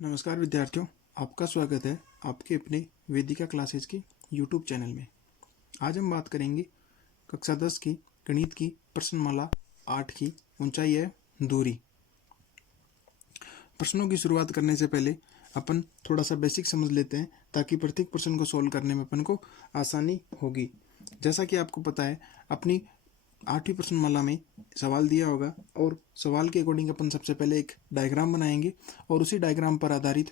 नमस्कार विद्यार्थियों, आपका स्वागत है आपके अपने वेदिका क्लासेस की यूट्यूब चैनल में। आज हम बात करेंगे कक्षा 10 की गणित की प्रश्नमाला 8 की ऊंचाई है दूरी। प्रश्नों की शुरुआत करने से पहले अपन थोड़ा सा बेसिक समझ लेते हैं ताकि प्रत्येक प्रश्न को सॉल्व करने में अपन को आसानी होगी। जैसा कि आपको पता है, अपनी 8वीं प्रश्नमाला में सवाल दिया होगा और सवाल के अकॉर्डिंग अपन सबसे पहले एक डायग्राम बनाएंगे और उसी डायग्राम पर आधारित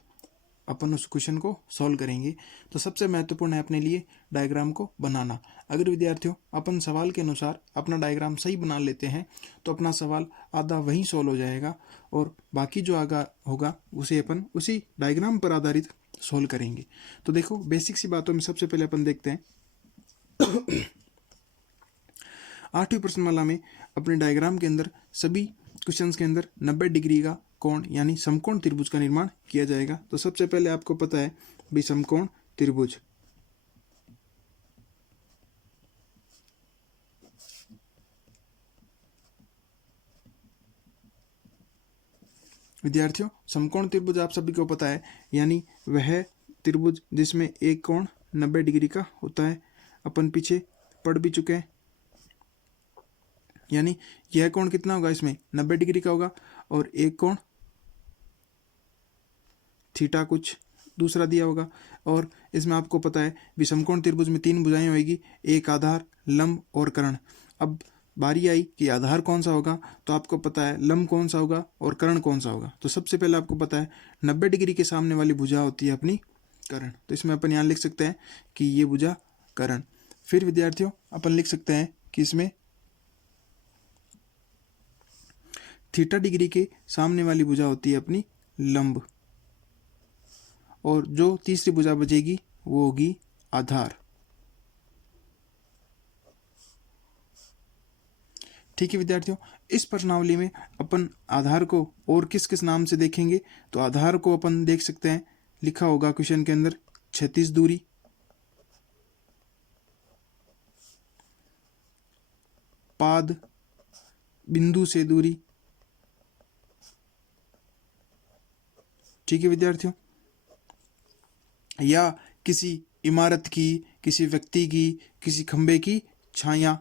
अपन उस क्वेश्चन को सॉल्व करेंगे। तो सबसे महत्वपूर्ण है अपने लिए डायग्राम को बनाना। अगर विद्यार्थियों अपन सवाल के अनुसार अपना डायग्राम सही बना लेते हैं तो अपना सवाल आधा वहीं सॉल्व हो जाएगा और बाकी जो आगे होगा उसे अपन उसी डायग्राम पर आधारित सॉल्व करेंगे। तो देखो, बेसिक सी बातों में सबसे पहले अपन देखते हैं 8वीं प्रश्नमाला में अपने डायग्राम के अंदर सभी क्वेश्चंस के अंदर 90 डिग्री का कोण यानी समकोण त्रिभुज का निर्माण किया जाएगा। तो सबसे पहले आपको पता है भी समकोण त्रिभुज। विद्यार्थियों, समकोण त्रिभुज आप सभी को पता है, यानी वह त्रिभुज जिसमें एक कोण 90 डिग्री का होता है। अपन पीछे पढ़ भी चुके हैं, यानी यह कोण कितना होगा, इसमें 90 डिग्री का होगा और एक कोण थीटा कुछ दूसरा दिया होगा। और इसमें आपको पता है भी समकोण त्रिभुज में 3 भुजाएं होगी, एक आधार, लंब और कर्ण। अब बारी आई कि आधार कौन सा होगा, तो आपको पता है लंब कौन सा होगा और कर्ण कौन सा होगा। तो सबसे पहले आपको पता है 90 डिग्री के सामने वाली भुजा होती है अपनी कर्ण। तो इसमें अपन यहाँ लिख सकते हैं कि ये भुजा कर्ण। फिर विद्यार्थियों अपन लिख सकते हैं कि इसमें थीटा डिग्री के सामने वाली भुजा होती है अपनी लंब, और जो तीसरी भुजा बचेगी वो होगी आधार। ठीक है विद्यार्थियों, इस प्रश्नावली में अपन आधार को और किस किस नाम से देखेंगे, तो आधार को अपन देख सकते हैं, लिखा होगा क्वेश्चन के अंदर क्षैतिज दूरी, पाद बिंदु से दूरी। ठीक है विद्यार्थियों, या किसी इमारत की, किसी व्यक्ति की, किसी खंबे की छाया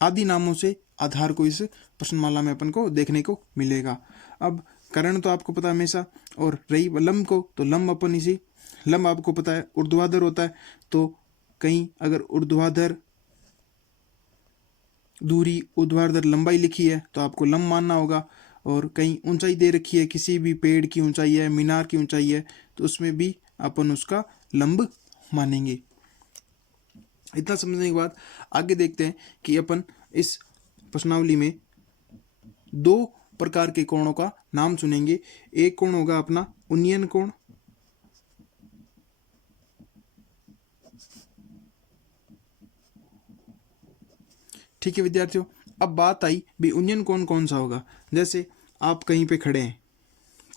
आदि नामों से आधार को इस प्रश्नमाला में अपन को देखने को मिलेगा। अब कर्ण तो आपको पता है हमेशा, और रही लंब को, तो लंब अपन इसी लंब आपको पता है ऊर्ध्वाधर होता है। तो कहीं अगर ऊर्ध्वाधर दूरी, ऊर्ध्वाधर लंबाई लिखी है तो आपको लंब मानना होगा। और कहीं ऊंचाई दे रखी है, किसी भी पेड़ की ऊंचाई है, मीनार की ऊंचाई है, तो उसमें भी अपन उसका लंब मानेंगे। इतना समझने के बाद आगे देखते हैं कि अपन इस प्रश्नावली में 2 प्रकार के कोणों का नाम चुनेंगे। एक कोण होगा अपना उन्नयन कोण, ठीक है विद्यार्थियों। अब बात आई भी उन्नयन कोण कौन सा होगा। जैसे आप कहीं पे खड़े हैं,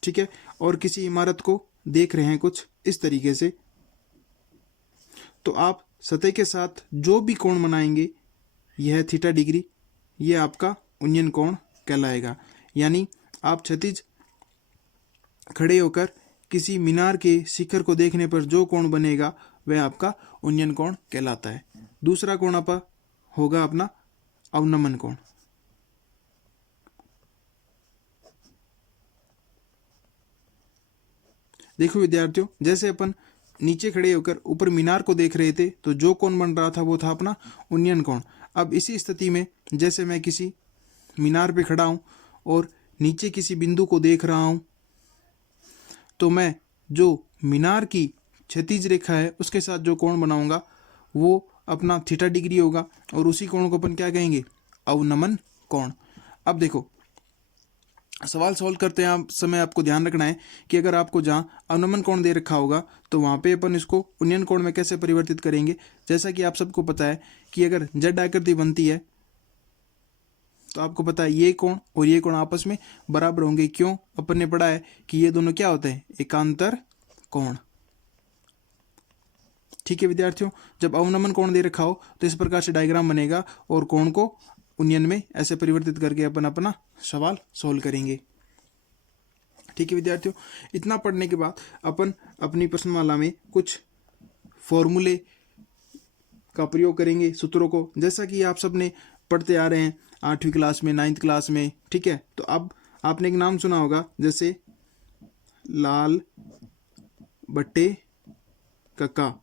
ठीक है, और किसी इमारत को देख रहे हैं कुछ इस तरीके से, तो आप सतह के साथ जो भी कोण बनाएंगे, यह थीटा डिग्री, यह आपका उन्नयन कोण कहलाएगा। यानी आप क्षैतिज खड़े होकर किसी मीनार के शिखर को देखने पर जो कोण बनेगा वह आपका उन्नयन कोण कहलाता है। दूसरा कोण आपका होगा अपना अवनमन कोण। देखो विद्यार्थियों, जैसे अपन नीचे खड़े होकर ऊपर मीनार को देख रहे थे तो जो कोण बन रहा था वो था अपना उन्नयन कोण। अब इसी स्थिति में जैसे मैं किसी मीनार पे खड़ा हूं और नीचे किसी बिंदु को देख रहा हूं, तो मैं जो मीनार की क्षैतिज रेखा है उसके साथ जो कोण बनाऊंगा वो अपना थीटा डिग्री होगा, और उसी कोण को अपन क्या कहेंगे, अवनमन कोण। अब देखो, सवाल सॉल्व करते हैं समय आपको ध्यान रखना है कि अगर आपको जहाँ अवनमन कोण दे रखा होगा तो वहाँ पे अपन इसको उन्नयन कोण में कैसे परिवर्तित करेंगे। जैसा कि आप सबको पता है कि अगर जेड आकृति बनती है तो आपको पता है ये कोण और ये कोण आपस में बराबर होंगे। क्यों? अपन ने पढ़ा है कि ये दोनों क्या होते हैं, एकांतर कोण। ठीक है विद्यार्थियों, जब अवनमन कोण दे रखा हो तो इस प्रकार से डायग्राम बनेगा और कोण को उन्नयन में ऐसे परिवर्तित करके अपन अपना सवाल सॉल्व करेंगे। ठीक है विद्यार्थियों, इतना पढ़ने के बाद अपन अपनी प्रश्नमाला में कुछ फॉर्मूले का प्रयोग करेंगे, सूत्रों को, जैसा कि आप सबने पढ़ते आ रहे हैं 8वीं क्लास में, 9th क्लास में। ठीक है, तो अब आपने एक नाम सुना होगा, जैसे लाल बट्टे कक्का।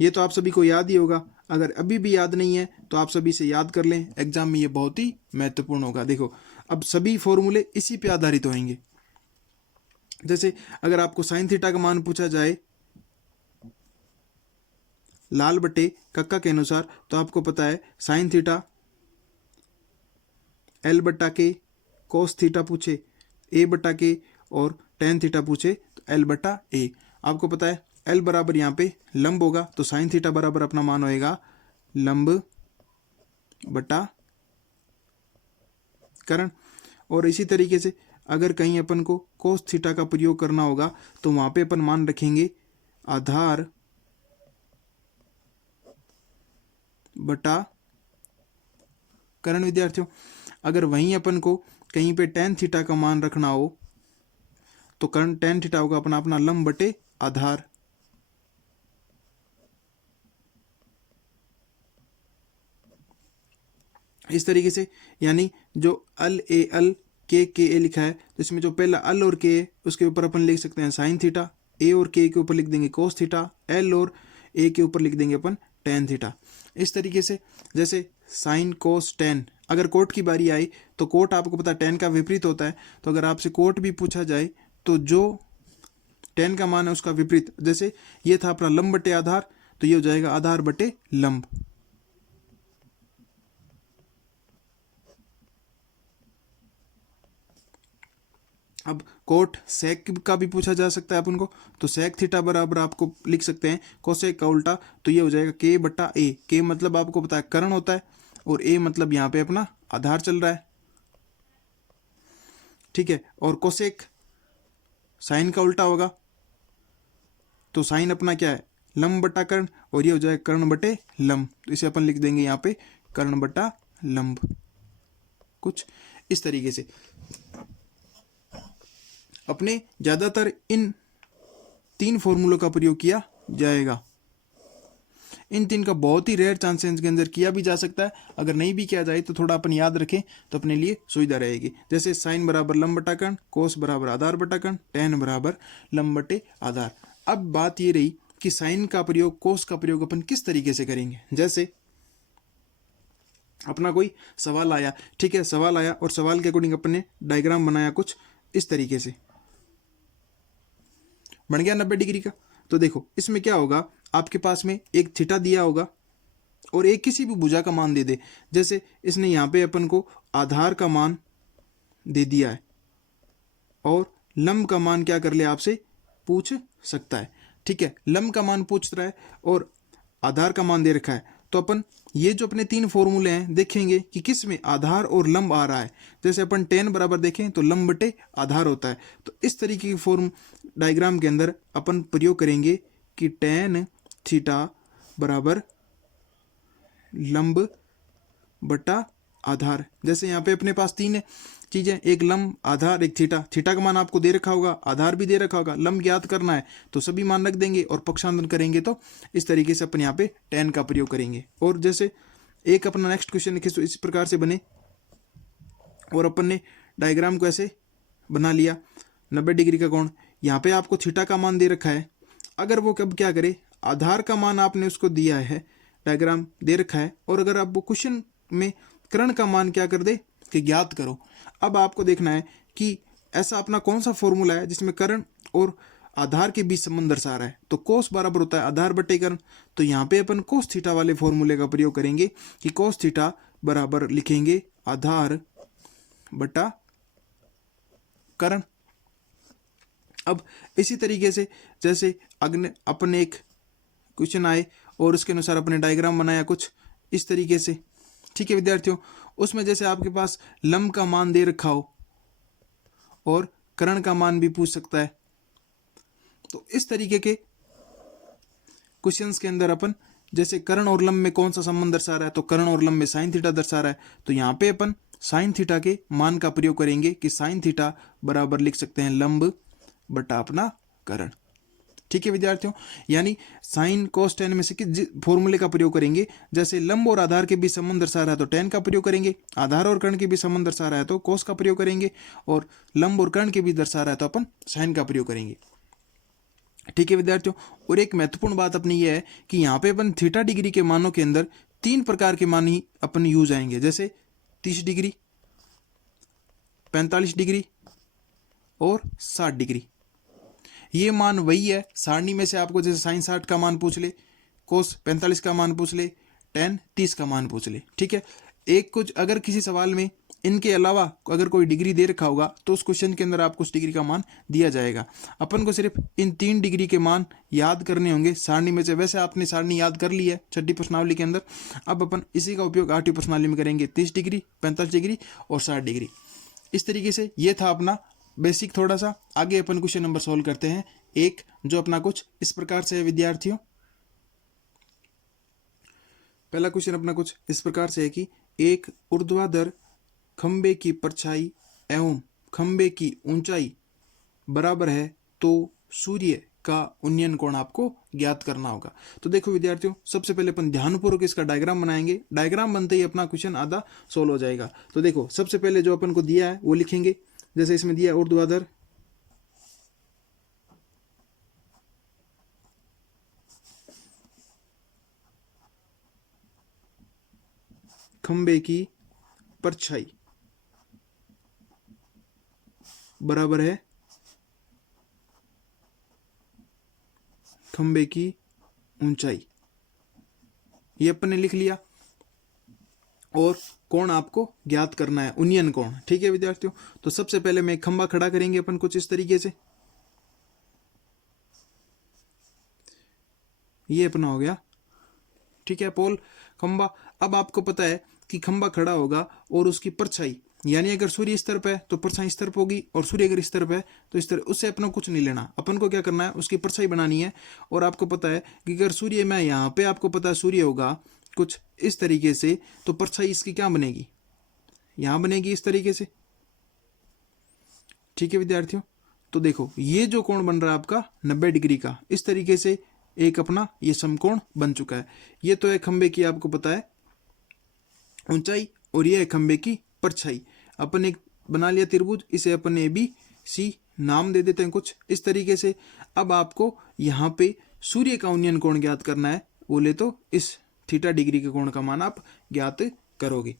ये तो आप सभी को याद ही होगा। अगर अभी भी याद नहीं है तो आप सभी से याद कर लें, एग्जाम में ये बहुत ही महत्वपूर्ण होगा। देखो, अब सभी फॉर्मूले इसी पे आधारित होंगे। जैसे अगर आपको साइन थीटा का मान पूछा जाए लाल बटे कक्का के अनुसार, तो आपको पता है साइन थीटा एल बट्टा के, कोस थीटा पूछे ए बट्टा के, और टेन थीटा पूछे तो एल बट्टा ए। आपको पता है एल बराबर यहाँ पे लंब होगा, तो साइन थीटा बराबर अपना मान होएगा लंब बटा कर्ण। और इसी तरीके से अगर कहीं अपन को कोस थीटा का प्रयोग करना होगा तो वहां पे अपन मान रखेंगे आधार बटा कर्ण। विद्यार्थियों, अगर वहीं अपन को कहीं पे टेन थीटा का मान रखना हो तो कर्ण टेन थीटा होगा अपना अपना लंब बटे आधार। इस तरीके से, यानी जो अल के ए लिखा है, तो इसमें जो पहला अल और के उसके ऊपर अपन लिख सकते हैं साइन थीटा, ए और के ऊपर लिख देंगे कोस थीटा, एल और ए के ऊपर लिख देंगे अपन टेन थीटा। इस तरीके से जैसे साइन कोस टेन, अगर कोट की बारी आई तो कोट आपको पता टेन का विपरीत होता है, तो अगर आपसे कोट भी पूछा जाए तो जो टेन का मान है उसका विपरीत, जैसे ये था अपना लंब बटे आधार, तो ये हो जाएगा आधार बटे लंब। अब कोट सेक का भी पूछा जा सकता है अपन को, तो सेक थीटा बराबर आपको लिख सकते हैं कोसेक का उल्टा, तो ये हो जाएगा के बट्टा ए। के मतलब आपको पता है कर्ण होता है, और ए मतलब यहाँ पे अपना आधार चल रहा है। ठीक है, और कोसेक साइन का उल्टा होगा, तो साइन अपना क्या है लंब बट्टा कर्ण, और ये हो जाएगा कर्ण बटे लंब, तो इसे अपन लिख देंगे यहाँ पे कर्ण बट्टा लंब। कुछ इस तरीके से अपने ज्यादातर इन तीन फॉर्मूलों का प्रयोग किया जाएगा। इन तीन का बहुत ही रेयर चांसेस के अंदर किया भी जा सकता है, अगर नहीं भी किया जाए तो थोड़ा अपन याद रखें तो अपने लिए सुविधा रहेगी। जैसे साइन बराबर लंब बटा कर्ण, कोस बराबर आधार बटा कर्ण, टेन बराबर लंब बटे आधार। अब बात ये रही कि साइन का प्रयोग, कोस का प्रयोग अपन किस तरीके से करेंगे। जैसे अपना कोई सवाल आया, ठीक है, सवाल आया और सवाल के अकॉर्डिंग अपन ने डायग्राम बनाया कुछ इस तरीके से, बन गया 90 डिग्री का। तो देखो इसमें क्या होगा, आपके पास में एक थीटा दिया होगा और एक किसी भी भुजा का मान दे दे। जैसे इसने यहाँ पे अपन को आधार का मान दे दिया है और लंब का मान क्या कर ले आपसे पूछ सकता है। ठीक है, लंब का मान पूछ रहा है और आधार का मान दे रखा है, तो अपन ये जो अपने तीन फॉर्मूले हैं देखेंगे कि किस में आधार और लंब आ रहा है। जैसे अपन टेन बराबर देखें तो लंब बटे आधार होता है, तो इस तरीके की फॉर्म डायग्राम के अंदर अपन प्रयोग करेंगे कि टेन थीटा बराबर लंब बटा आधार। जैसे यहाँ पे अपने पास तीन चीजें, एक लंब, आधार, एक थीटा। थीटा का मान आपको दे रखा होगा, आधार भी दे रखा होगा, लंब ज्ञात करना है तो सभी मान रख देंगे और पक्षांतरण करेंगे, तो इस तरीके से अपन यहाँ पे टेन का प्रयोग करेंगे। और जैसे एक अपना नेक्स्ट क्वेश्चन लिखे तो इस प्रकार से बने, और अपन ने डायग्राम को ऐसे बना लिया 90 डिग्री का कोण। यहाँ पे आपको थीटा का मान दे रखा है, अगर वो कब क्या करे, आधार का मान आपने उसको दिया है, डायग्राम दे रखा है, और अगर आप वो क्वेश्चन में कर्ण का मान क्या कर दे कि ज्ञात करो। अब आपको देखना है कि ऐसा अपना कौन सा फॉर्मूला है जिसमें कर्ण और आधार के बीच संबंध दर्शा रहा है। तो कोस बराबर होता है आधार बटे कर्ण, तो यहाँ पे अपन कोस थीटा वाले फॉर्मूले का प्रयोग करेंगे कि कोस थीटा बराबर लिखेंगे आधार बटा कर्ण। अब इसी तरीके से जैसे अपने एक क्वेश्चन आए और उसके अनुसार अपने डायग्राम बनाया कुछ इस तरीके से। ठीक है विद्यार्थियों, उसमें जैसे आपके पास लंब का मान दे रखा हो और कर्ण का मान भी पूछ सकता है, तो इस तरीके के क्वेश्चंस के अंदर अपन जैसे कर्ण और लंब में कौन सा संबंध दर्शा रहा है, तो कर्ण और लंब में साइन थीटा दर्शा रहा है, तो यहाँ पे अपन साइन थीटा के मान का प्रयोग करेंगे कि साइन थीटा बराबर लिख सकते हैं लंब बटा अपना कर्ण। ठीक है विद्यार्थियों, यानी साइन कोस टेन में से किस फॉर्मूले का प्रयोग करेंगे, जैसे लंब और आधार के बीच संबंध दर्शा रहा है तो टेन का प्रयोग करेंगे, आधार और कर्ण के बीच संबंध दर्शा रहा है तो कोस का प्रयोग करेंगे, और लंब और कर्ण के बीच दर्शा रहा है तो अपन साइन का प्रयोग करेंगे। ठीक है विद्यार्थियों, और एक महत्वपूर्ण बात अपनी यह है कि यहाँ पे अपन थीटा डिग्री के मानों के अंदर 3 प्रकार के मान ही अपन यूज आएंगे, जैसे 30 डिग्री, 45 डिग्री और 60 डिग्री। ये मान वही है, सारणी में से आपको जैसे साइन 60 का मान पूछ ले, कोस 45 का मान पूछ ले, टेन 30 का मान पूछ ले। ठीक है, एक कुछ अगर किसी सवाल में इनके अलावा अगर कोई डिग्री दे रखा होगा तो उस क्वेश्चन के अंदर आपको उस डिग्री का मान दिया जाएगा। अपन को सिर्फ इन 3 डिग्री के मान याद करने होंगे सारणी में से। वैसे आपने सारणी याद कर ली है छठी प्रश्नावली के अंदर, अब अपन इसी का उपयोग 8वीं प्रश्नावली में करेंगे। 30 डिग्री, 45 डिग्री और 60 डिग्री। इस तरीके से ये था अपना बेसिक थोड़ा सा। आगे अपन क्वेश्चन नंबर सोल्व करते हैं एक, जो अपना कुछ इस प्रकार से है विद्यार्थियों। पहला क्वेश्चन अपना कुछ इस प्रकार से है कि एक ऊर्ध्वाधर खंबे की परछाई एवं खंबे की ऊंचाई बराबर है तो सूर्य का उन्नयन कोण आपको ज्ञात करना होगा। तो देखो विद्यार्थियों, सबसे पहले अपन ध्यानपूर्वक इसका डायग्राम बनाएंगे। डायग्राम बनते ही अपना क्वेश्चन आधा सोल्व हो जाएगा। तो देखो सबसे पहले जो अपन को दिया है वो लिखेंगे। जैसे इसमें दिया ऊर्ध्वाधर खंबे की परछाई बराबर है खंबे की ऊंचाई, ये अपन ने लिख लिया। और कोण आपको ज्ञात करना है, उन्नयन कोण। ठीक है विद्यार्थियों, तो सबसे पहले मैं खंबा खड़ा करेंगे अपन कुछ इस तरीके से। ये अपना हो गया, ठीक है, पोल खंबा। अब आपको पता है कि खंबा खड़ा होगा और उसकी परछाई, यानी अगर सूर्य इस तरफ है तो परछाई इस तरफ होगी, और सूर्य अगर इस तरफ है तो इस तरफ। उससे अपना कुछ नहीं लेना, अपन को क्या करना है, उसकी परछाई बनानी है। और आपको पता है कि अगर सूर्य में यहाँ पे आपको पता है सूर्य होगा कुछ इस तरीके से, तो परछाई इसकी क्या बनेगी, यहाँ बनेगी इस तरीके से। ठीक है विद्यार्थियों, तो देखो ये जो कोण बन रहा है आपका 90 डिग्री का, इस तरीके से एक अपना ये समकोण बन चुका है। ये तो है खंबे की आपको पता है ऊंचाई, और ये है खंबे की परछाई। अपन एक बना लिया त्रिभुज, इसे अपन ने ABC नाम दे देते हैं कुछ इस तरीके से। अब आपको यहाँ पे सूर्य का उन्नयन कोण ज्ञात करना है, बोले तो इस थीटा डिग्री के कोण का मान आप ज्ञात करोगे।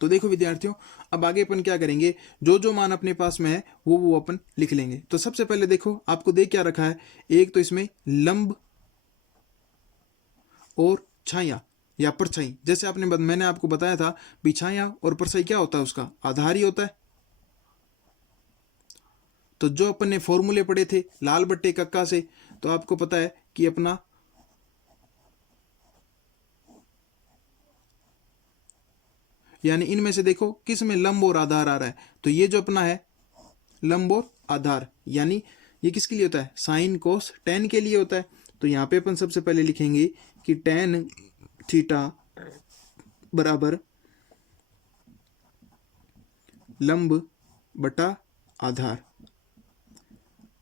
तो देखो विद्यार्थियों, अब आगे अपन क्या करेंगे, जो जो मान अपने पास में है वो अपन लिख लेंगे। तो सबसे पहले देखो आपको दे क्या रखा है, एक तो इसमें लंब और छाया या परछाई। जैसे मैंने आपको बताया था भी छाया और परछाई क्या होता है, उसका आधार ही होता है। तो जो अपन ने फॉर्मूले पढ़े थे लाल बट्टे कक्का से, तो आपको पता है कि अपना यानी इनमें से देखो किस में लंब और आधार आ रहा है, तो ये जो अपना है लंब और आधार, यानी ये किसके लिए होता है, साइन कोस टेन के लिए होता है। तो यहाँ पे अपन सबसे पहले लिखेंगे कि टेन थीटा बराबर लंब बटा आधार।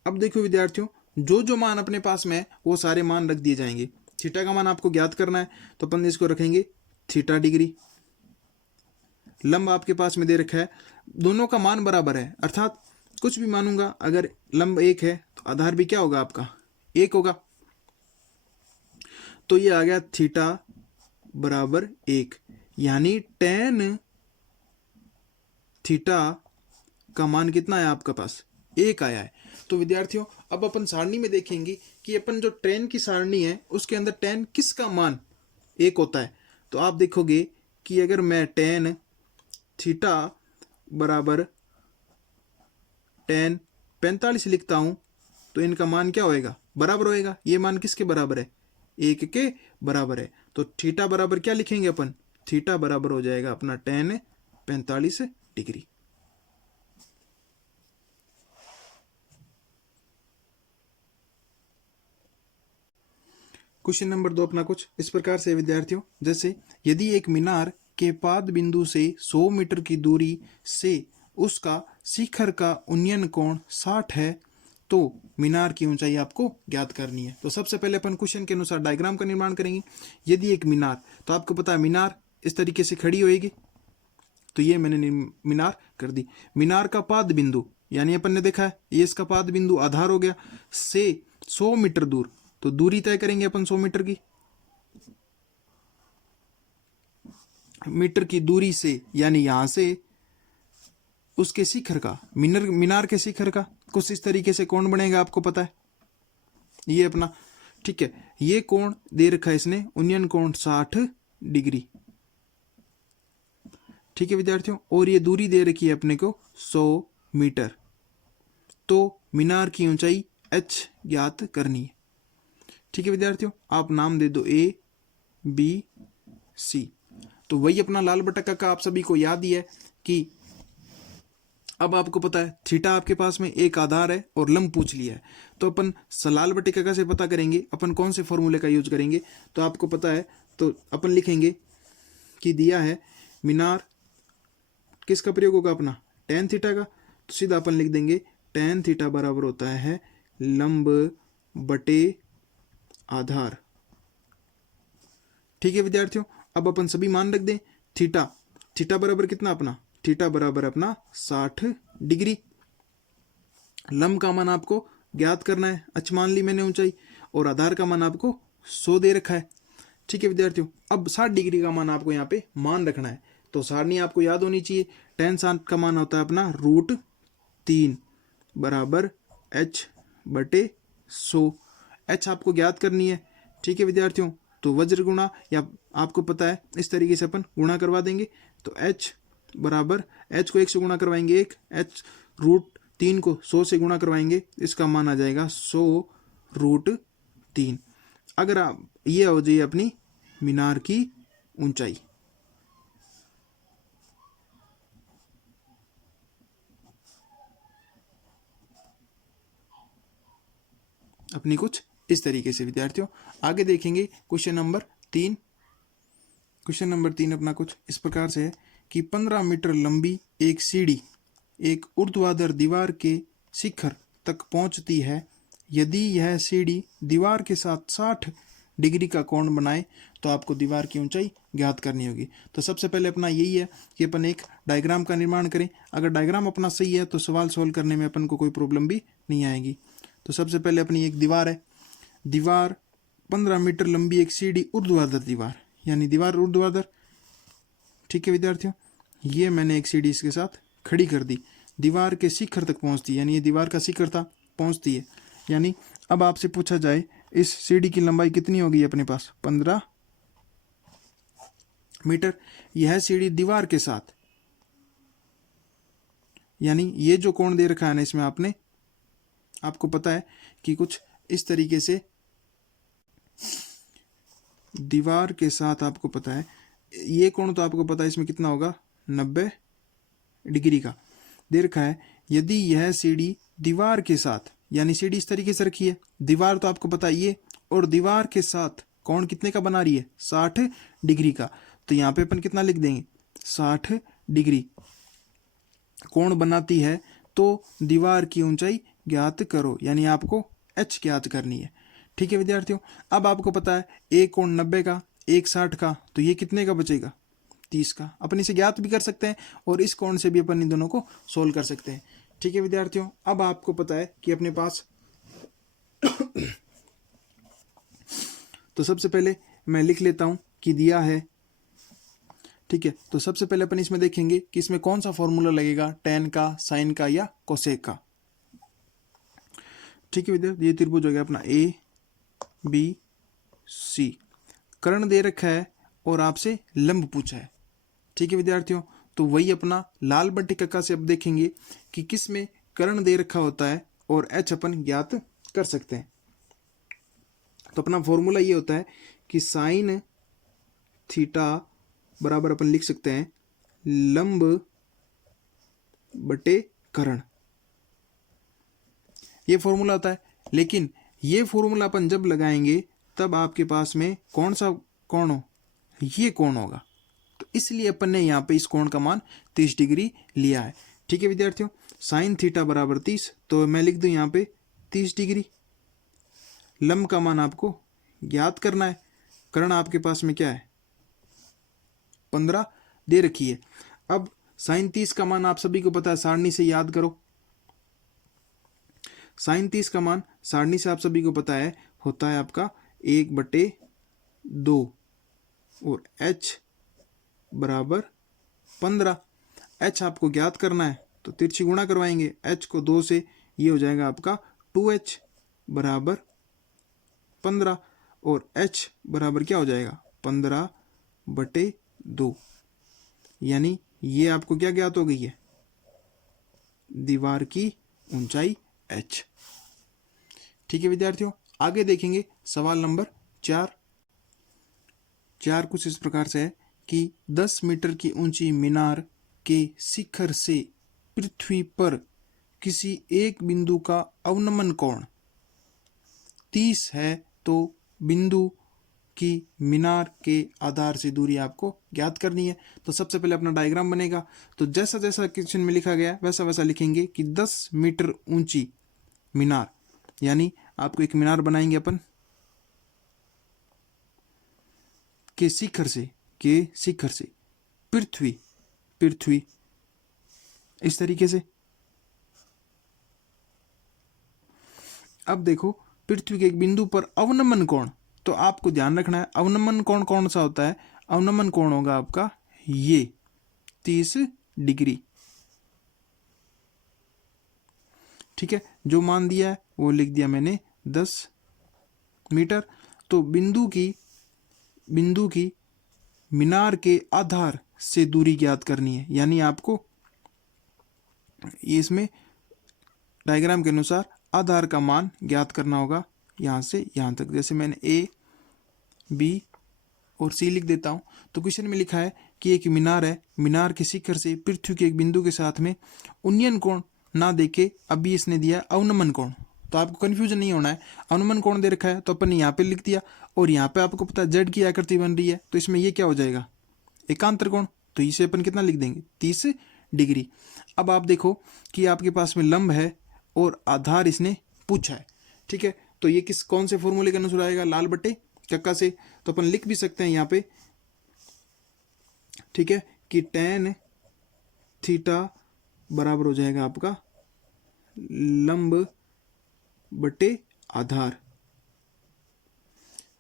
अब देखो विद्यार्थियों, जो जो मान अपने पास में है वो सारे मान रख दिए जाएंगे। थीटा का मान आपको ज्ञात करना है, तो अपन इसको रखेंगे थीटा डिग्री। लंब आपके पास में दे रखा है, दोनों का मान बराबर है, अर्थात कुछ भी मानूंगा, अगर लंब 1 है तो आधार भी क्या होगा आपका 1 होगा। तो ये आ गया थीटा बराबर 1, यानी टेन थीटा का मान कितना है आपके पास 1 आया है। तो विद्यार्थियों, अब अपन सारणी में देखेंगे कि अपन जो टेन की सारणी है उसके अंदर टेन किसका मान 1 होता है। तो आप देखोगे कि अगर मैं टेन थीटा बराबर टेन 45 लिखता हूं तो इनका मान क्या होएगा, बराबर होएगा। ये मान किसके बराबर है, 1 के बराबर है। तो थीटा बराबर क्या लिखेंगे अपन, थीटा बराबर हो जाएगा अपना टेन 45 डिग्री। क्वेश्चन नंबर 2 अपना कुछ इस प्रकार से विद्यार्थियों, जैसे यदि एक मीनार के पाद बिंदु से 100 मीटर की दूरी से उसका शिखर का उन्नयन कोण 60 है तो मीनार की ऊंचाई आपको ज्ञात करनी है। तो सबसे पहले अपन क्वेश्चन के अनुसार डायग्राम का निर्माण करेंगे। यदि एक मीनार, तो आपको पता है मीनार इस तरीके से खड़ी होएगी, तो ये मैंने मीनार कर दी। मीनार का पाद बिंदु यानी अपन ने देखा है ये इसका पाद बिंदु आधार हो गया, से 100 मीटर दूर, तो दूरी तय करेंगे अपन 100 मीटर की। मीटर की दूरी से यानी यहां से उसके शिखर का, मीनार के शिखर का कुछ इस तरीके से कोण बनेगा, आपको पता है ये अपना, ठीक है। ये कोण दे रखा है इसने उन्नयन कोण 60 डिग्री, ठीक है विद्यार्थियों। और ये दूरी दे रखी है अपने को 100 मीटर, तो मीनार की ऊंचाई h ज्ञात करनी है, ठीक है विद्यार्थियों। आप नाम दे दो A B C। तो वही अपना लाल बटा का आप सभी को याद ही है कि अब आपको पता है थीटा आपके पास में एक आधार है और लंब पूछ लिया है, तो अपन लाल बटे का से पता करेंगे, अपन कौन से फॉर्मूले का यूज करेंगे। तो आपको पता है, तो अपन लिखेंगे कि दिया है मीनार, किसका प्रयोग होगा अपना tan थीटा का, तो सीधा अपन लिख देंगे tan थीटा बराबर होता है लंब बटे आधार, ठीक है विद्यार्थियों। अब अपन सभी मान रख दें, थीटा बराबर कितना अपना, थीटा बराबर अपना 60 डिग्री। लंब का मान आपको ज्ञात करना है, h मान ली मैंने ऊंचाई, और आधार का मान आपको 100 दे रखा है, ठीक है विद्यार्थियों। अब 60 डिग्री का मान आपको यहाँ पे मान रखना है, तो सारणी आपको याद होनी चाहिए। tan 60 का मान होता है अपना √3 बराबर h बटे 100। h आपको ज्ञात करनी है, ठीक है विद्यार्थियों। तो वज्र गुणा, या आपको पता है इस तरीके से अपन गुणा करवा देंगे, तो h बराबर, h को 1 से गुणा करवाएंगे 1, h √3 को 100 से गुणा करवाएंगे, इसका मान आ जाएगा 100 √3। अगर आप ये हो जाए अपनी मीनार की ऊंचाई। अपनी कुछ इस तरीके से विद्यार्थियों। आगे देखेंगे क्वेश्चन नंबर 3। क्वेश्चन नंबर 3 अपना कुछ इस प्रकार से है कि 15 मीटर लंबी एक सीढ़ी एक ऊर्ध्वाधर दीवार के शिखर तक पहुंचती है। यदि यह सीढ़ी दीवार के साथ 60 डिग्री का कोण बनाए तो आपको दीवार की ऊंचाई ज्ञात करनी होगी। तो सबसे पहले अपना यही है कि अपन एक डायग्राम का निर्माण करें। अगर डायग्राम अपना सही है तो सवाल सोल्व करने में अपन को कोई प्रॉब्लम भी नहीं आएगी। तो सबसे पहले अपनी एक दीवार है, दीवार 15 मीटर लंबी एक सीढ़ी ऊर्ध्वाधर दीवार, यानी दीवार ऊर्ध्वाधर, ठीक है विद्यार्थियों। ये मैंने एक सीढ़ी इसके साथ खड़ी कर दी, दीवार के शिखर तक पहुंचती है, यानी ये दीवार का शिखर था पहुंचती है। यानी अब आपसे पूछा जाए इस सीढ़ी की लंबाई कितनी होगी अपने पास, 15 मीटर। यह सीढ़ी दीवार के साथ, यानी ये जो कोण दे रखा है ना इसमें आपने, आपको पता है कि कुछ इस तरीके से दीवार के साथ, आपको पता है ये कोण तो आपको पता है इसमें कितना होगा 90 डिग्री का दे रखा है। यदि यह सीढ़ी दीवार के साथ, यानी सीढ़ी इस तरीके से रखी है, दीवार तो आपको पता है ये, और दीवार के साथ कोण कितने का बना रही है 60 डिग्री का, तो यहाँ पे अपन कितना लिख देंगे 60 डिग्री कोण बनाती है, तो दीवार की ऊंचाई ज्ञात करो, यानी आपको h ज्ञात करनी है, ठीक है विद्यार्थियों। अब आपको पता है एक कोण 90 का, एक 60 का, तो ये कितने का बचेगा 30 का। अपन इसे ज्ञात भी कर सकते हैं और इस कोण से भी अपन इन दोनों को सोल्व कर सकते हैं, ठीक है विद्यार्थियों। अब आपको पता है कि अपने पास तो सबसे पहले मैं लिख लेता हूं कि दिया है, ठीक है। तो सबसे पहले अपन इसमें देखेंगे कि इसमें कौन सा फॉर्मूला लगेगा, tan का, sin का या कोसेक का, ठीक है विद्यार्थी। ये त्रिभुज हो गया अपना A B C, कर्ण दे रखा है और आपसे लंब पूछा है, ठीक है विद्यार्थियों। तो वही अपना लाल बट्टी कक्का से अब देखेंगे कि किस में कर्ण दे रखा होता है और h अपन ज्ञात कर सकते हैं। तो अपना फॉर्मूला ये होता है कि साइन थीटा बराबर अपन लिख सकते हैं लंब बटे कर्ण, ये फॉर्मूला होता है। लेकिन ये फॉर्मूला अपन जब लगाएंगे तब आपके पास में कौन सा कोण हो, ये कोण होगा। तो इसलिए अपन ने यहाँ पे इस कोण का मान 30 डिग्री लिया है। ठीक है विद्यार्थियों, साइन थीटा बराबर 30, तो मैं लिख दूं यहाँ पे 30 डिग्री। लंब का मान आपको ज्ञात करना है। कर्ण आपके पास में क्या है, 15 दे रखी है। अब साइन 30 का मान आप सभी को पता है, सारणी से याद करो। साइन 30 का मान सारणी से आप सभी को पता है, होता है आपका 1/2 और h बराबर 15। h आपको ज्ञात करना है तो तिरछी गुणा करवाएंगे, h को 2 से, ये हो जाएगा आपका 2h बराबर 15 और h बराबर क्या हो जाएगा 15/2, यानी ये आपको क्या ज्ञात हो गई है, दीवार की ऊंचाई h। ठीक है विद्यार्थियों, आगे देखेंगे सवाल नंबर 4 कुछ इस प्रकार से है कि 10 मीटर की ऊंची मीनार के शिखर से पृथ्वी पर किसी एक बिंदु का अवनमन कोण 30 है, तो बिंदु की मीनार के आधार से दूरी आपको ज्ञात करनी है। तो सबसे पहले अपना डायग्राम बनेगा, तो जैसा जैसा क्वेश्चन में लिखा गया वैसा वैसा लिखेंगे कि 10 मीटर ऊंची मीनार, यानी आपको एक मीनार बनाएंगे अपन के शिखर से पृथ्वी इस तरीके से। अब देखो पृथ्वी के एक बिंदु पर अवनमन कोण, तो आपको ध्यान रखना है अवनमन कोण कौन सा होता है, अवनमन कोण होगा आपका ये 30 डिग्री। ठीक है, जो मान दिया है वो लिख दिया मैंने 10 मीटर। तो बिंदु की मीनार के आधार से दूरी ज्ञात करनी है, यानी आपको ये इसमें डायग्राम के अनुसार आधार का मान ज्ञात करना होगा यहाँ से यहाँ तक। जैसे मैंने ए बी और सी लिख देता हूँ। तो क्वेश्चन में लिखा है कि एक मीनार है, मीनार के शिखर से पृथ्वी के एक बिंदु के साथ में उन्नयन कोण ना देके अभी इसने दिया अवनमन कोण, तो आपको कंफ्यूजन नहीं होना है। अवनमन कोण दे रखा है तो अपन ने यहाँ पे लिख दिया, और यहाँ पे आपको पता है जेड की आकृति बन रही है, तो इसमें ये क्या हो जाएगा एकांतर कोण, तो इसे अपन कितना लिख देंगे 30 डिग्री। अब आप देखो कि आपके पास में लंब है और आधार इसने पूछा है। ठीक है, तो ये कौन से फॉर्मूले के अनुसार आएगा, लाल बटे कक्का से। तो अपन लिख भी सकते हैं यहाँ पे, ठीक है, कि tan थीटा बराबर हो जाएगा आपका लंब बटे आधार।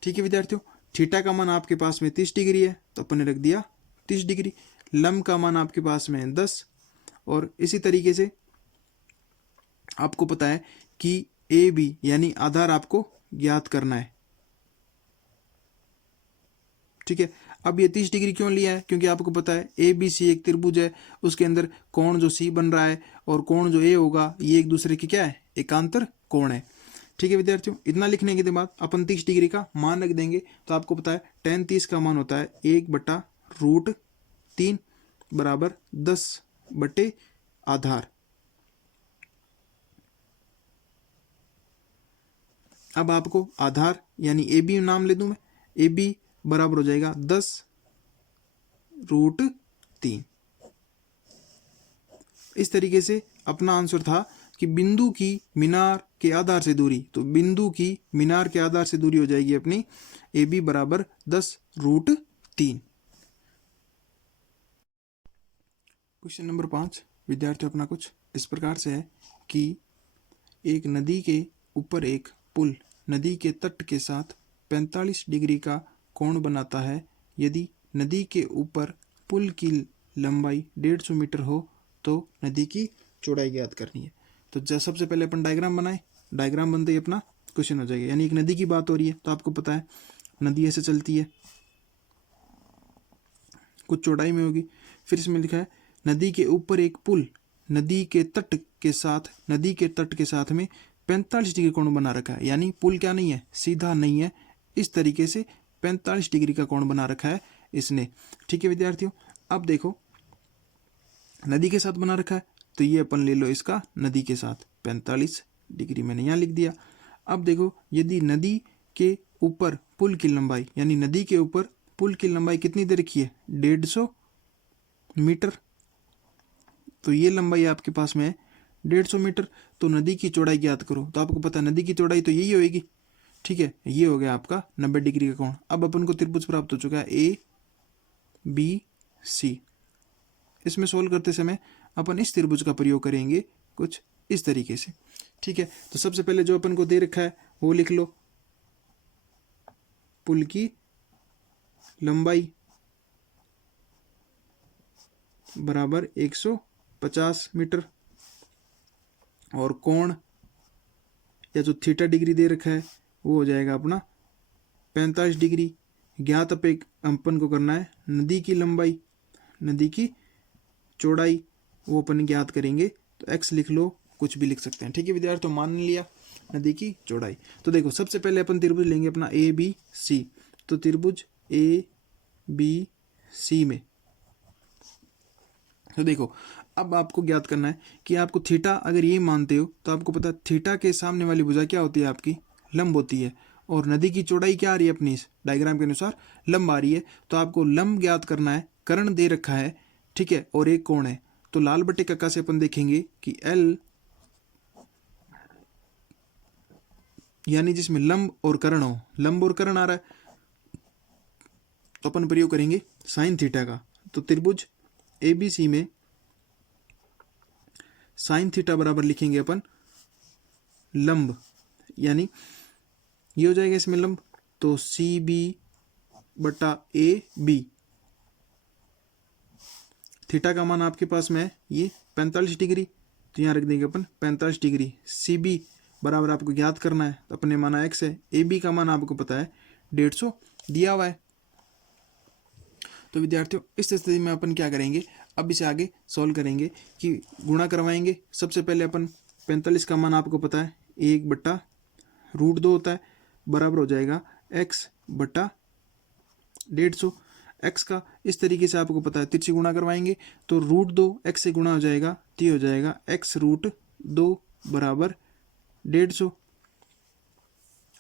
ठीक है विद्यार्थियों, थीटा का मान आपके पास में 30 डिग्री है तो अपन ने रख दिया 30 डिग्री। लंब का मान आपके पास में 10, और इसी तरीके से आपको पता है कि ए बी यानी आधार आपको ज्ञात करना है। ठीक है, अब ये 30 डिग्री क्यों लिया है, क्योंकि आपको पता है ए बी सी एक त्रिभुज है, उसके अंदर कोण जो सी बन रहा है और कोण जो ए होगा ये एक दूसरे के क्या है, एकांतर कोण है। ठीक है विद्यार्थियों, इतना लिखने के बाद अपन 30 डिग्री का मान रख देंगे। तो आपको पता है tan 30 का मान होता है 1/√3 बराबर 10 बटे आधार। अब आपको आधार यानी ए बी नाम ले दूं मैं, ए बी बराबर हो जाएगा 10√3। इस तरीके से अपना आंसर था कि बिंदु की मीनार के आधार से दूरी, तो बिंदु की मीनार के आधार से दूरी हो जाएगी अपनी ए बी बराबर 10√3। क्वेश्चन नंबर 5 विद्यार्थियों अपना कुछ इस प्रकार से है कि एक नदी के ऊपर एक पुल नदी के तट के साथ 45 डिग्री का कोण बनाता है। यदि नदी के ऊपर पुल की लंबाई 150 मीटर हो तो नदी की चौड़ाई ज्ञात करनी है। तो सबसे पहले अपन डायग्राम बनाए, डायग्राम बनते ही अपना क्वेश्चन हो जाएगा। यानी एक नदी की बात हो रही है तो आपको पता है नदी ऐसे चलती है, कुछ चौड़ाई में होगी। फिर इसमें लिखा है नदी के ऊपर एक पुल नदी के तट के साथ में 45 डिग्री कोण बना रखा है। यानी पुल क्या नहीं है, सीधा नहीं है, इस तरीके से 45 डिग्री का कोण बना रखा है इसने। ठीक है विद्यार्थियों, अब देखो नदी के साथ बना रखा है तो ये अपन ले लो इसका नदी के साथ 45 डिग्री मैंने यहाँ लिख दिया। अब देखो यदि नदी के ऊपर पुल की लंबाई, यानी नदी के ऊपर पुल की लंबाई कितनी दे रखी है 150 मीटर, तो ये लंबाई आपके पास में है 150 मीटर। तो नदी की चौड़ाई ज्ञात करो, तो आपको पता है नदी की चौड़ाई तो यही होएगी, ठीक है। ये हो गया आपका 90 डिग्री का कोण। अब अपन को त्रिभुज प्राप्त हो चुका है ABC। इसमें सोल्व करते समय अपन इस त्रिभुज का प्रयोग करेंगे कुछ इस तरीके से, ठीक है। तो सबसे पहले जो अपन को दे रखा है वो लिख लो, पुल की लंबाई बराबर 150 मीटर और कोण या जो थीटा डिग्री दे रखा है वो हो जाएगा अपना 45 डिग्री। ज्ञात अपन को करना है नदी की लंबाई, नदी की चौड़ाई वो अपन ज्ञात करेंगे। तो x लिख लो, कुछ भी लिख सकते हैं, ठीक है विद्यार्थी। तो मान लिया नदी की चौड़ाई। तो देखो सबसे पहले अपन त्रिभुज लेंगे अपना ABC। तो त्रिभुज ABC में तो देखो अब आपको ज्ञात करना है कि आपको थीटा अगर ये मानते हो तो आपको पता है थीटा के सामने वाली भुजा क्या होती है, आपकी लंब होती है। और नदी की चौड़ाई क्या आ रही है अपनी इस डायग्राम के अनुसार, लंब आ रही है। तो आपको लंब ज्ञात करना है, कर्ण दे रखा है, ठीक है, और एक कोण है। तो लाल बटे कक्का से अपन देखेंगे कि L यानी जिसमें लंब और कर्ण हो, लंब और कर्ण आ रहा है तो अपन प्रयोग करेंगे साइन थीटा का। तो त्रिभुज ABC में साइन थीटा बराबर लिखेंगे अपन लंब, यानी ये हो जाएगा इसमें लंब, तो CB बटा AB। थीटा का मान आपके पास में है ये 45 डिग्री, तो यहाँ रख देंगे अपन 45 डिग्री। CB बराबर आपको ज्ञात करना है, तो अपने माना x है। AB का मान आपको पता है 150 दिया हुआ है। तो विद्यार्थियों इस स्थिति में अपन क्या करेंगे, अब इसे आगे सॉल्व करेंगे कि गुणा करवाएंगे। सबसे पहले अपन 45 का मान आपको पता है 1/√2 होता है, बराबर हो जाएगा x बटा 150। x का इस तरीके से आपको पता है तिरछी गुणा करवाएंगे तो √2 x से गुणा हो जाएगा, तो ये हो जाएगा x√2 बराबर 150।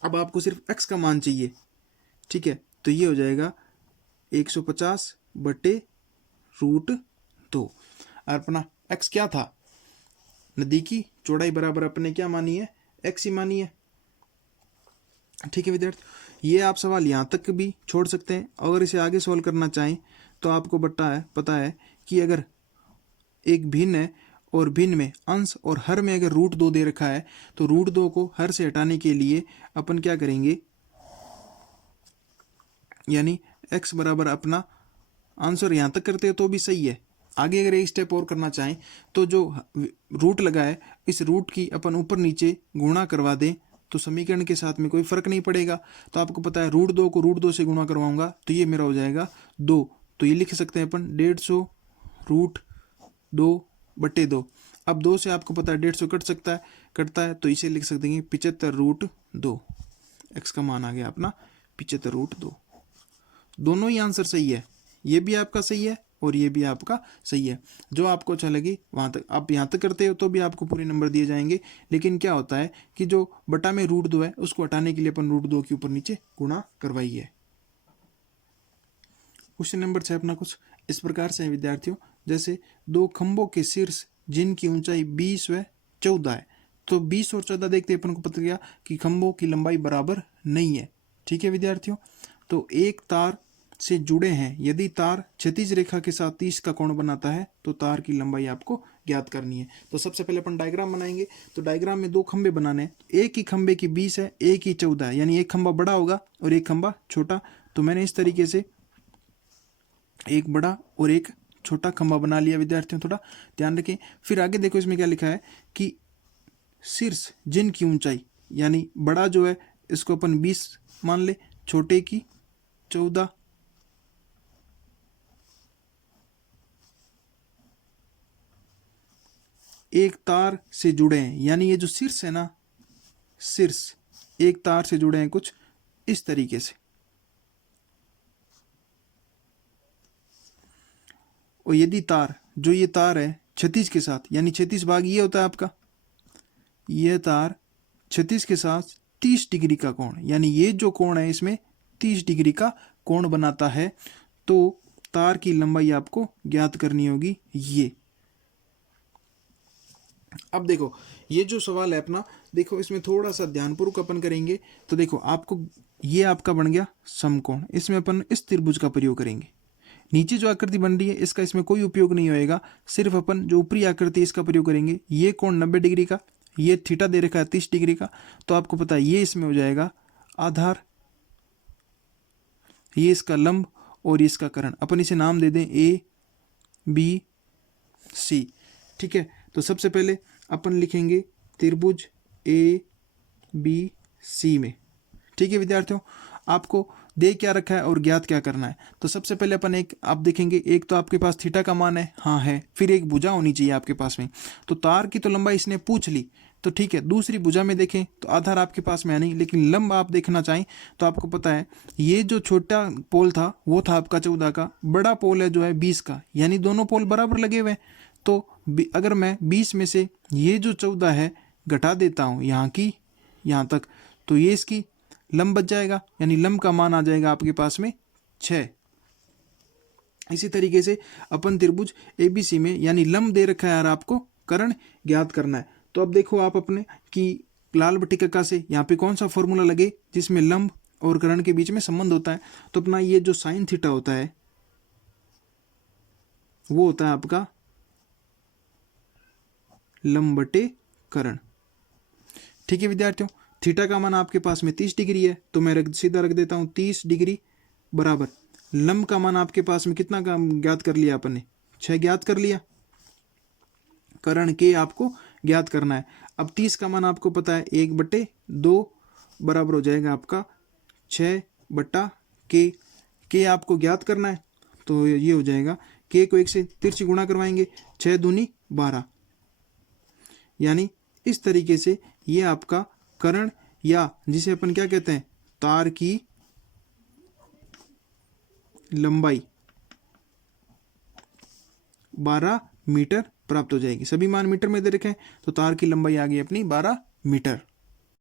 अब आपको सिर्फ x का मान चाहिए, ठीक है, तो ये हो जाएगा 150 बटे √2। और अपना x क्या था, नदी की चौड़ाई बराबर अपने क्या मानी है, x ही मानी है, ठीक है विद्यार्थी। ये आप सवाल यहाँ तक भी छोड़ सकते हैं। अगर इसे आगे सॉल्व करना चाहें तो आपको पता है कि अगर एक भिन्न है और भिन्न में अंश और हर में अगर √2 दे रखा है तो √2 को हर से हटाने के लिए अपन क्या करेंगे, यानी x बराबर अपना आंसर यहाँ तक करते हैं तो भी सही है। आगे अगर एक स्टेप और करना चाहें तो जो रूट लगा है इस रूट की अपन ऊपर नीचे गुणा करवा दें तो समीकरण के साथ में कोई फर्क नहीं पड़ेगा। तो आपको पता है √2 को √2 से गुणा करवाऊंगा तो ये मेरा हो जाएगा 2। तो ये लिख सकते हैं अपन 150√2 बटे 2। अब 2 से आपको पता है 150 कटता है तो इसे लिख सकते हैं 75√2। x का मान आ गया अपना 75√2। दोनों ही आंसर सही है, ये भी आपका सही है और ये भी आपका सही है। जो आपको अच्छा लगे वहाँ तक आप यहाँ तक करते हो तो भी आपको पूरे नंबर दिए जाएंगे। लेकिन क्या होता है कि जो बटा में √2 है उसको हटाने के लिए अपन √2 के ऊपर नीचे गुणा करवाइए। क्वेश्चन नंबर 6 अपना कुछ इस प्रकार से है विद्यार्थियों, जैसे दो खंभों के शीर्ष जिनकी ऊंचाई 20 व 14 है। तो 20 और 14 देखते अपन को पता गया कि खंभों की लंबाई बराबर नहीं है, ठीक है विद्यार्थियों। तो एक तार से जुड़े हैं, यदि तार क्षैतिज रेखा के साथ 30 का कोण बनाता है तो तार की लंबाई आपको ज्ञात करनी है। तो सबसे पहले अपन डायग्राम बनाएंगे। तो डायग्राम में दो खंबे बनाने हैं, एक ही खंबे की 20 है, एक ही 14 है, यानी एक खंबा बड़ा होगा और एक खंबा छोटा। तो मैंने इस तरीके से एक बड़ा और एक छोटा खंबा बना लिया विद्यार्थियों, थोड़ा ध्यान रखें। फिर आगे देखो इसमें क्या लिखा है कि शीर्ष जिनकी ऊंचाई, यानी बड़ा जो है इसको अपन 20 मान ले, छोटे की 14। एक तार से जुड़े हैं, यानी ये जो शीर्ष है ना, शीर्ष एक तार से जुड़े हैं कुछ इस तरीके से। और यदि तार जो ये तार है क्षैतिज के साथ, यानी क्षैतिज भाग ये होता है आपका, यह तार क्षैतिज के साथ 30 डिग्री का कोण, यानी ये जो कोण है इसमें 30 डिग्री का कोण बनाता है। तो तार की लंबाई आपको ज्ञात करनी होगी ये। अब देखो ये जो सवाल है अपना, देखो इसमें थोड़ा सा ध्यानपूर्वक अपन करेंगे तो देखो आपको ये आपका बन गया समकोण, इसमें अपन इस त्रिभुज का प्रयोग करेंगे। नीचे जो आकृति बन रही है इसका इसमें कोई उपयोग नहीं होएगा, सिर्फ अपन जो ऊपरी आकृति है इसका प्रयोग करेंगे। ये कोण 90 डिग्री का, ये थीटा दे रखा है 30 डिग्री का, तो आपको पता है ये इसमें हो जाएगा आधार, ये इसका लंब और ये इसका कर्ण। अपन इसे नाम दे दें ए बी सी। ठीक है, तो सबसे पहले अपन लिखेंगे त्रिभुज ए बी सी में। ठीक है विद्यार्थियों, आपको दे क्या रखा है और ज्ञात क्या करना है। तो सबसे पहले अपन एक आप देखेंगे, एक तो आपके पास थीटा का मान है, हाँ है, फिर एक भुजा होनी चाहिए आपके पास में। तो तार की तो लंबाई इसने पूछ ली, तो ठीक है। दूसरी भुजा में देखें तो आधार आपके पास में है नहीं, लेकिन लंब आप देखना चाहें तो आपको पता है ये जो छोटा पोल था वो था आपका 14 का, बड़ा पोल है जो है 20 का, यानी दोनों पोल बराबर लगे हुए हैं। तो अगर मैं 20 में से ये जो 14 है घटा देता हूँ यहाँ की यहाँ तक, तो ये इसकी लंब बच जाएगा, यानी लंब का मान आ जाएगा आपके पास में 6। इसी तरीके से अपन त्रिभुज एबीसी में, यानी लंब दे रखा है यार आपको, कर्ण ज्ञात करना है। तो अब देखो आप अपने कि लाल बट्टी कक्का से यहाँ पे कौन सा फॉर्मूला लगे जिसमें लंब और कर्ण के बीच में संबंध होता है। तो अपना ये जो साइन थीटा होता है वो होता है आपका लंब बटे कर्ण। ठीक है विद्यार्थियों, थीटा का मान आपके पास में 30 डिग्री है, तो मैं सीधा रख देता हूँ 30 डिग्री बराबर लंब का मान आपके पास में कितना का ज्ञात कर लिया अपन ने, 6 ज्ञात कर लिया। कर्ण के आपको ज्ञात करना है। अब 30 का मान आपको पता है 1/2 बराबर हो जाएगा आपका 6/के। के आपको ज्ञात करना है, तो ये हो जाएगा के को 1 से तिरछी गुणा करवाएंगे, 6 दूनी 12, यानी इस तरीके से ये आपका कर्ण, या जिसे अपन क्या कहते हैं तार की लंबाई 12 मीटर प्राप्त हो जाएगी। सभी मान मीटर में दे रखे हैं, तो तार की लंबाई आ गई अपनी 12 मीटर।